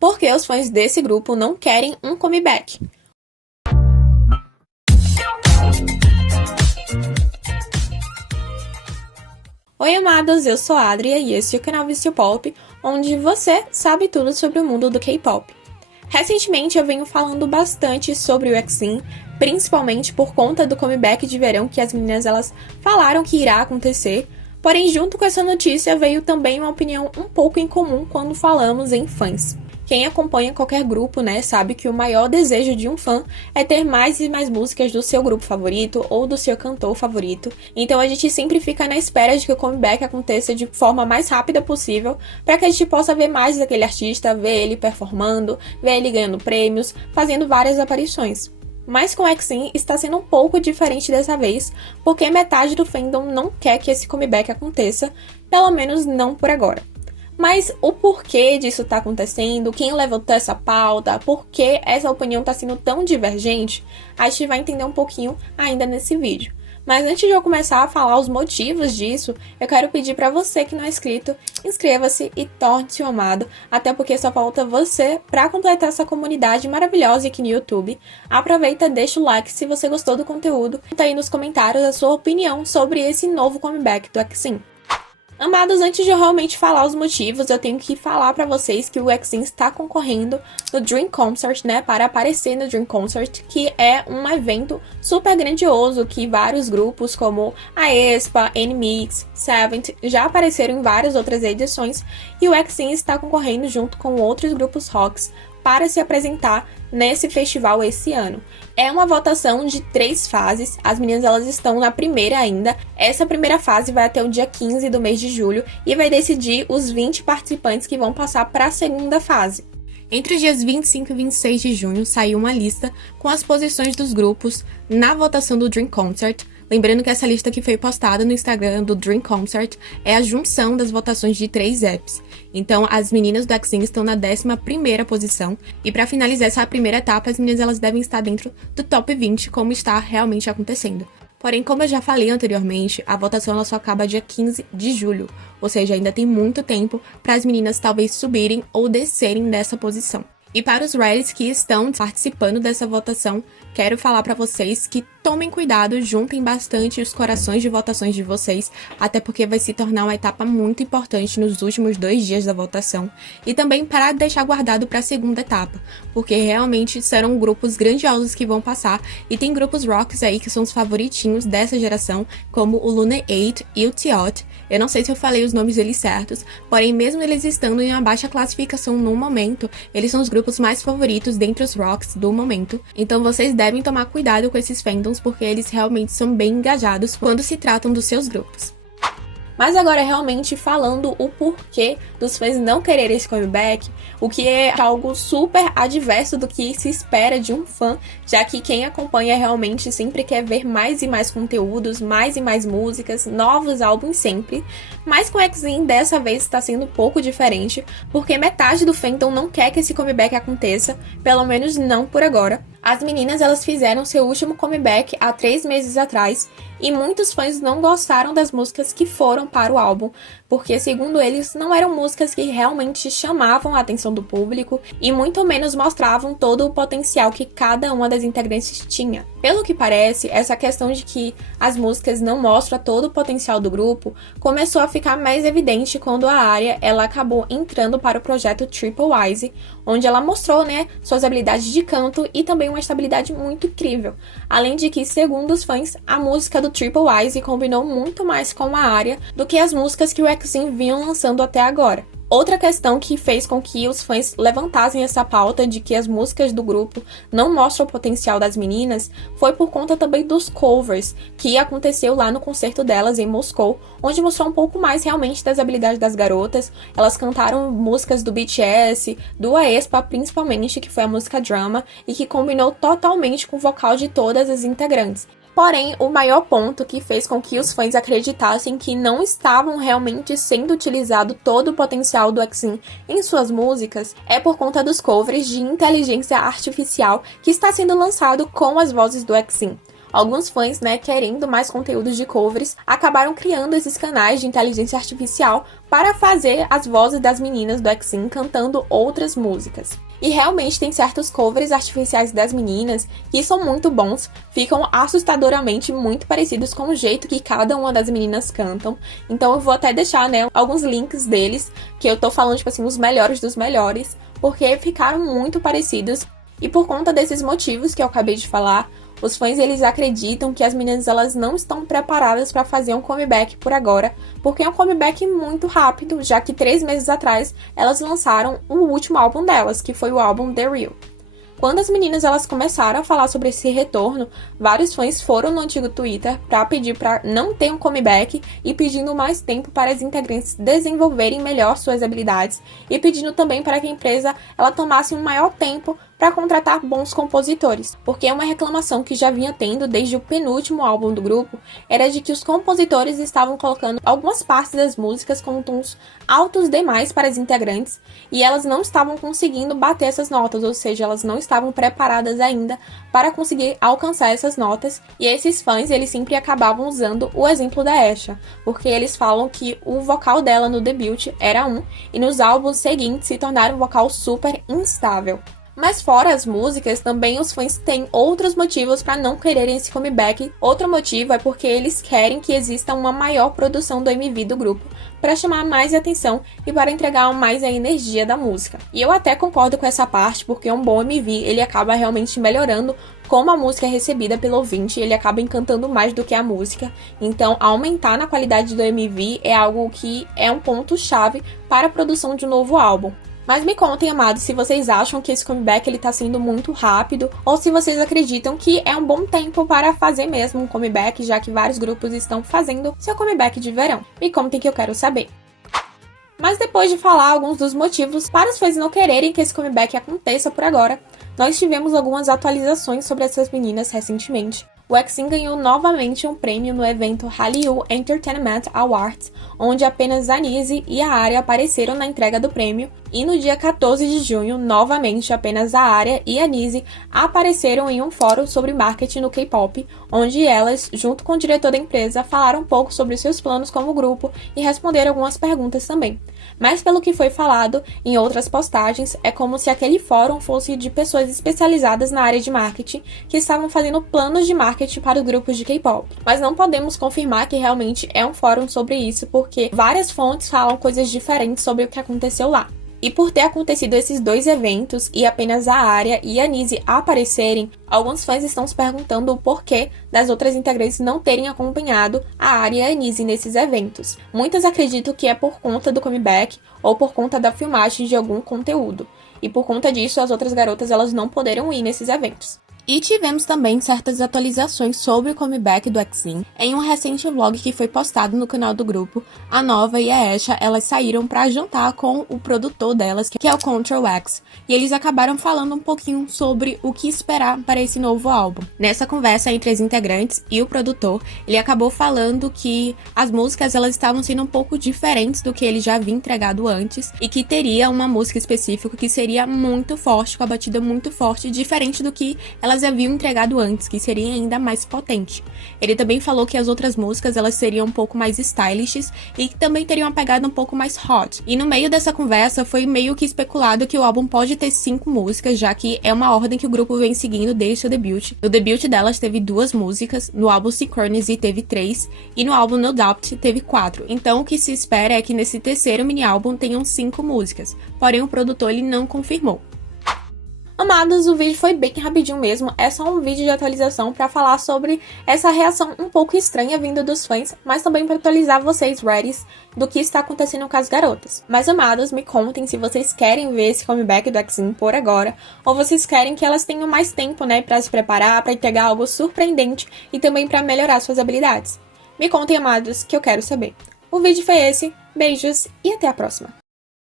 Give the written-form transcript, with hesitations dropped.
por que os fãs desse grupo não querem um comeback. Oi amados, eu sou a Adria e esse é o canal Vício Pop, onde você sabe tudo sobre o mundo do K-pop. Recentemente eu venho falando bastante sobre o EXIN, principalmente por conta do comeback de verão que as meninas elas falaram que irá acontecer, porém junto com essa notícia veio também uma opinião um pouco incomum quando falamos em fãs. Quem acompanha qualquer grupo, sabe que o maior desejo de um fã é ter mais e mais músicas do seu grupo favorito ou do seu cantor favorito. Então a gente sempre fica na espera de que o comeback aconteça de forma mais rápida possível para que a gente possa ver mais daquele artista, ver ele performando, ver ele ganhando prêmios, fazendo várias aparições. Mas com o EXIN está sendo um pouco diferente dessa vez, porque metade do fandom não quer que esse comeback aconteça, pelo menos não por agora. Mas o porquê disso tá acontecendo, quem levantou essa pauta, por que essa opinião tá sendo tão divergente, a gente vai entender um pouquinho ainda nesse vídeo. Mas antes de eu começar a falar os motivos disso, eu quero pedir para você que não é inscrito, inscreva-se e torne-se um amado, até porque só falta você para completar essa comunidade maravilhosa aqui no YouTube. Aproveita, deixa o like se você gostou do conteúdo, conta aí nos comentários a sua opinião sobre esse novo comeback do EXIN. Amados, antes de eu realmente falar os motivos, eu tenho que falar pra vocês que o EXIN está concorrendo no Dream Concert, para aparecer no Dream Concert, que é um evento super grandioso que vários grupos como a aespa, NMIX, Seventh já apareceram em várias outras edições e o EXIN está concorrendo junto com outros grupos rocks para se apresentar nesse festival esse ano. É uma votação de 3 fases, as meninas elas estão na primeira ainda. Essa primeira fase vai até o dia 15 do mês de julho e vai decidir os 20 participantes que vão passar para a segunda fase. Entre os dias 25 e 26 de junho saiu uma lista com as posições dos grupos na votação do Dream Concert. Lembrando que essa lista que foi postada no Instagram do Dream Concert é a junção das votações de 3 apps. Então, as meninas do EXIN estão na 11ª posição. E para finalizar essa primeira etapa, as meninas elas devem estar dentro do top 20, como está realmente acontecendo. Porém, como eu já falei anteriormente, a votação ela só acaba dia 15 de julho. Ou seja, ainda tem muito tempo para as meninas talvez subirem ou descerem dessa posição. E para os Reddits que estão participando dessa votação, quero falar para vocês que tomem cuidado, juntem bastante os corações de votações de vocês, até porque vai se tornar uma etapa muito importante nos últimos 2 dias da votação, e também para deixar guardado para a segunda etapa, porque realmente serão grupos grandiosos que vão passar, e tem grupos rocks aí que são os favoritinhos dessa geração, como o Luna 8 e o Teot. Eu não sei se eu falei os nomes deles certos, porém mesmo eles estando em uma baixa classificação no momento, eles são os grupos mais favoritos dentre os rocks do momento, então vocês devem tomar cuidado com esses fandoms porque eles realmente são bem engajados quando se tratam dos seus grupos. Mas agora realmente falando o porquê dos fãs não quererem esse comeback, o que é algo super adverso do que se espera de um fã, já que quem acompanha realmente sempre quer ver mais e mais conteúdos, mais e mais músicas, novos álbuns sempre. Mas com o EXIN dessa vez está sendo um pouco diferente, porque metade do fandom não quer que esse comeback aconteça, pelo menos não por agora. As meninas elas fizeram seu último comeback há 3 meses atrás e muitos fãs não gostaram das músicas que foram para o álbum, porque segundo eles não eram músicas que realmente chamavam a atenção do público e muito menos mostravam todo o potencial que cada uma das integrantes tinha. Pelo que parece, essa questão de que as músicas não mostram todo o potencial do grupo começou a ficar mais evidente quando a Arya ela acabou entrando para o projeto Triple Wise, onde ela mostrou suas habilidades de canto e também uma estabilidade muito incrível. Além de que, segundo os fãs, a música do Triple Wise combinou muito mais com a Arya do que as músicas que o EXIN vinham lançando até agora. Outra questão que fez com que os fãs levantassem essa pauta de que as músicas do grupo não mostram o potencial das meninas foi por conta também dos covers que aconteceu lá no concerto delas em Moscou, onde mostrou um pouco mais realmente das habilidades das garotas. Elas cantaram músicas do BTS, do aespa principalmente, que foi a música Drama, e que combinou totalmente com o vocal de todas as integrantes. Porém, o maior ponto que fez com que os fãs acreditassem que não estavam realmente sendo utilizado todo o potencial do EXIN em suas músicas é por conta dos covers de inteligência artificial que está sendo lançado com as vozes do EXIN. alguns fãs, né, querendo mais conteúdos de covers, acabaram criando esses canais de inteligência artificial para fazer as vozes das meninas do EXIN cantando outras músicas. E realmente tem certos covers artificiais das meninas que são muito bons, ficam assustadoramente muito parecidos com o jeito que cada uma das meninas cantam. Então eu vou até deixar, né, alguns links deles, que eu tô falando, tipo assim, os melhores dos melhores, porque ficaram muito parecidos. E por conta desses motivos que eu acabei de falar, os fãs eles acreditam que as meninas elas não estão preparadas para fazer um comeback por agora, porque é um comeback muito rápido, já que 3 meses atrás elas lançaram o último álbum delas, que foi o álbum The Real. Quando as meninas elas começaram a falar sobre esse retorno, vários fãs foram no antigo Twitter para pedir para não ter um comeback e pedindo mais tempo para as integrantes desenvolverem melhor suas habilidades e pedindo também para que a empresa ela tomasse um maior tempo para contratar bons compositores, porque uma reclamação que já vinha tendo desde o penúltimo álbum do grupo era de que os compositores estavam colocando algumas partes das músicas com tons altos demais para as integrantes e elas não estavam conseguindo bater essas notas, ou seja, elas não estavam preparadas ainda para conseguir alcançar essas notas, e esses fãs eles sempre acabavam usando o exemplo da Asha, porque eles falam que o vocal dela no debut era e nos álbuns seguintes se tornaram um vocal super instável. Mas fora as músicas, também os fãs têm outros motivos para não quererem esse comeback. Outro motivo é porque eles querem que exista uma maior produção do MV do grupo, para chamar mais atenção e para entregar mais a energia da música. E eu até concordo com essa parte, porque um bom MV ele acaba realmente melhorando como a música é recebida pelo ouvinte, ele acaba encantando mais do que a música. Então, aumentar na qualidade do MV é algo que é um ponto-chave para a produção de um novo álbum. Mas me contem, amados, se vocês acham que esse comeback ele tá sendo muito rápido ou se vocês acreditam que é um bom tempo para fazer mesmo um comeback, já que vários grupos estão fazendo seu comeback de verão. Me contem que eu quero saber. Mas depois de falar alguns dos motivos para os fãs não quererem que esse comeback aconteça por agora, nós tivemos algumas atualizações sobre essas meninas recentemente. O EXIN ganhou novamente um prêmio no evento Hallyu Entertainment Awards, onde apenas a Nizi e a Arya apareceram na entrega do prêmio, e no dia 14 de junho, novamente apenas a Arya e a Nizi apareceram em um fórum sobre marketing no K-pop, onde elas, junto com o diretor da empresa, falaram um pouco sobre seus planos como grupo e responderam algumas perguntas também. Mas pelo que foi falado em outras postagens, é como se aquele fórum fosse de pessoas especializadas na área de marketing que estavam fazendo planos de marketing para os grupos de K-pop. Mas não podemos confirmar que realmente é um fórum sobre isso, porque várias fontes falam coisas diferentes sobre o que aconteceu lá. E por ter acontecido esses dois eventos e apenas a Arya e a Nizi aparecerem, alguns fãs estão se perguntando o porquê das outras integrantes não terem acompanhado a Arya e a Nizi nesses eventos. Muitas acreditam que é por conta do comeback ou por conta da filmagem de algum conteúdo. E por conta disso, as outras garotas elas não poderam ir nesses eventos. E tivemos também certas atualizações sobre o comeback do EXIN. Em um recente vlog que foi postado no canal do grupo, a Nova e a Asha, elas saíram para jantar com o produtor delas, que é o Control X, e eles acabaram falando um pouquinho sobre o que esperar para esse novo álbum. Nessa conversa entre as integrantes e o produtor, ele acabou falando que as músicas elas estavam sendo um pouco diferentes do que ele já havia entregado antes, e que teria uma música específica que seria muito forte, com a batida muito forte, diferente do que elas haviam entregado antes, que seria ainda mais potente. Ele também falou que as outras músicas elas seriam um pouco mais stylish e que também teriam uma pegada um pouco mais hot. E no meio dessa conversa foi meio que especulado que o álbum pode ter 5 músicas, já que é uma ordem que o grupo vem seguindo desde seu debut. No debut delas teve 2 músicas, no álbum Synchronicity teve 3 e no álbum No Doubt teve 4. Então o que se espera é que nesse terceiro mini álbum tenham 5 músicas, porém o produtor ele não confirmou. Amados, o vídeo foi bem rapidinho mesmo, é só um vídeo de atualização para falar sobre essa reação um pouco estranha vinda dos fãs, mas também para atualizar vocês, readies, do que está acontecendo com as garotas. Mas amados, me contem se vocês querem ver esse comeback do EXIN por agora, ou vocês querem que elas tenham mais tempo, né, para se preparar, para entregar algo surpreendente e também para melhorar suas habilidades. Me contem, amados, que eu quero saber. O vídeo foi esse, beijos e até a próxima!